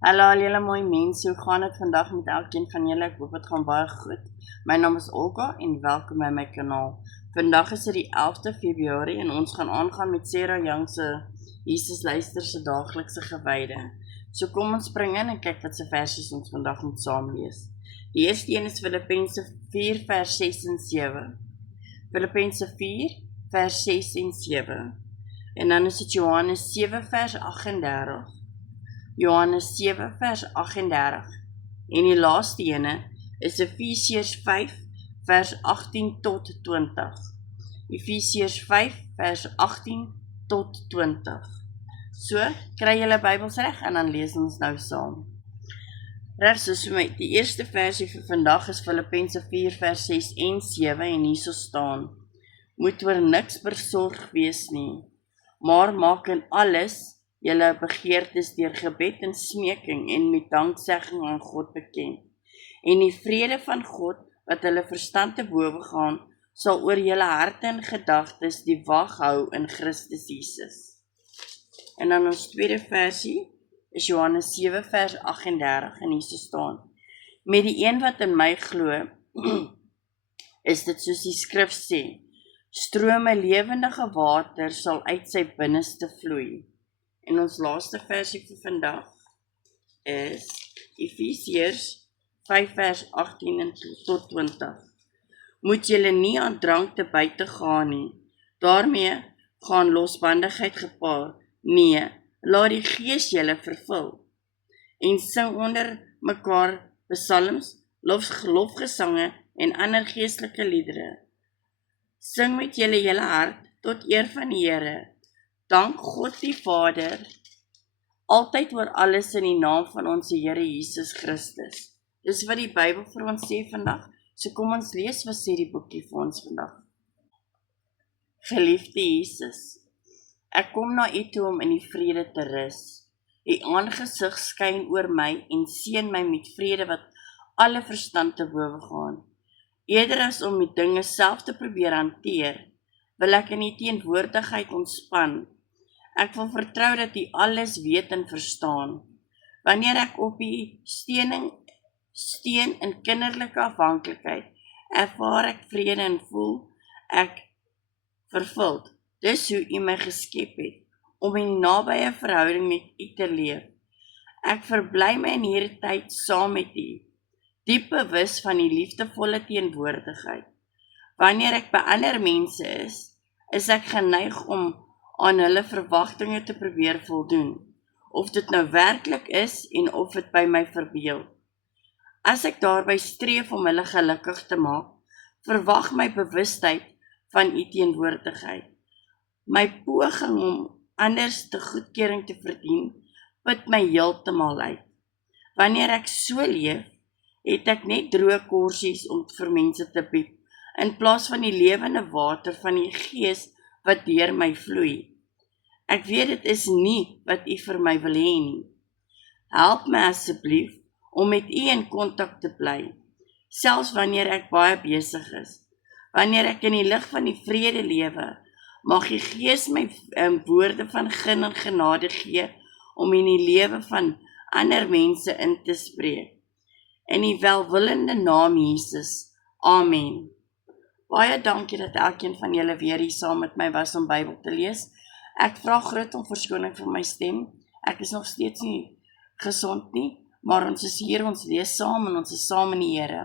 Hallo al julle mooi mense, hoe gaan het vandag met elkeen van julle? Ek hoop het gaan baie goed. My naam is Olga en welkom by my kanaal. Vandag is dit die 11de Februarie en ons gaan aangaan met Sarah Young se Jesus luister se daaglikse gewyde. So kom ons spring in en kyk wat se versies ons vandag moet saam lees. Die eerste een is Filippense 4 vers 6 en 7. Filippense 4 vers 6 en 7. En dan is dit Johannes 7 vers 38. Johannes 7 vers 38. En die laaste ene is Efesiërs 5 vers 18 tot 20. Efesiërs 5 vers 18 tot 20. So, kry julle Bybels reg en dan lees ons nou saam. Reg, soos vir my, die eerste versie vir vandag is Filippense 4 vers 6 en 7 en hierso staan: Moet oor niks besorg wees nie, maar maak in alles julle begeertes deur gebed en smeking en met danksegging aan God bekend. En die vrede van God, wat hulle verstand te bowe gaan, sal oor julle harte en gedagtes die wag hou in Christus Jesus. En dan ons tweede versie is Johannes 7 vers 38 en hierso staan: Met die een wat in my glo, is dit soos die skrif sê, strome lewendige water sal uit sy binneste vloei. En ons laaste versie vir vandag is Efesiërs 5 vers 18 tot 20. Moet julle nie aan drank te buite gaan nie, daarmee gaan losbandigheid gepaard. Nee, laat die Gees julle vervul. En sing onder mekaar psalms, lofgesange en ander geestelike liedere. Sing met julle hele hart tot eer van die Here. Dank God die Vader, altyd oor alles in die naam van ons Here Jesus Christus. Dis wat die Bybel vir ons sê vandag. So kom ons lees wat sê die boekie vir ons vandag. Geliefde Jesus, ek kom na U toe om in die vrede te rus. U aangesig skyn oor my en seën my met vrede wat alle verstand te bowe gaan. Eerder as om die dinge self te probeer hanteer, wil ek in U teenwoordigheid ontspan. Ek wil vertrou dat U alles weet en verstaan. Wanneer ek op U steun in kinderlike afhanklikheid, ervaar ek vrede en voel ek vervuld. Dis hoe U my geskep het, om in nabye verhouding met U te leef. Ek verbly my in hierdie tyd saam met U, diep bewus van U liefdevolle teenwoordigheid. Wanneer ek by ander mense is ek geneig om aan hulle verwagtinge te probeer voldoen, of dit nou werklik is en of dit by my verbeel. As ek daarby streef om hulle gelukkig te maak, verwag my bewustheid van U teenwoordigheid. My poging om anders te goedkeuring te verdien, put my heeltemal uit. Wanneer ek so leef, het ek net droë korsies om vir mense te bied, in plaas van die lewende water van die Gees wat deur my vloei. Ek weet dit is nie wat U vir my wil hê nie. Help my asseblief om met U in kontak te bly, selfs wanneer ek baie besig is. Wanneer ek in die lig van die vrede lewe, mag die Gees my woorde van gun en genade gee om in die lewe van ander mense in te spreek. In die welwillende naam Jesus. Amen. Baie dankie dat elkeen van julle weer hier saam met my was om Bybel te lees. Ek vra groot om verskoning vir my stem. Ek is nog steeds nie gesond nie, maar ons is hier, ons lees saam en ons is saam in die Here.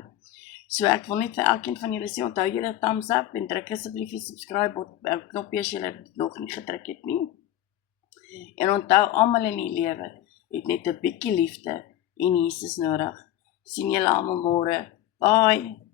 So ek wil net vir elkeen van julle sê, onthou julle thumbs up en druk asseblief die subscribe knoppie as julle nog nie gedruk het nie. En onthou, almal in die lewe het net 'n bietjie liefde en Jesus nodig. Sien julle almal môre. Bye.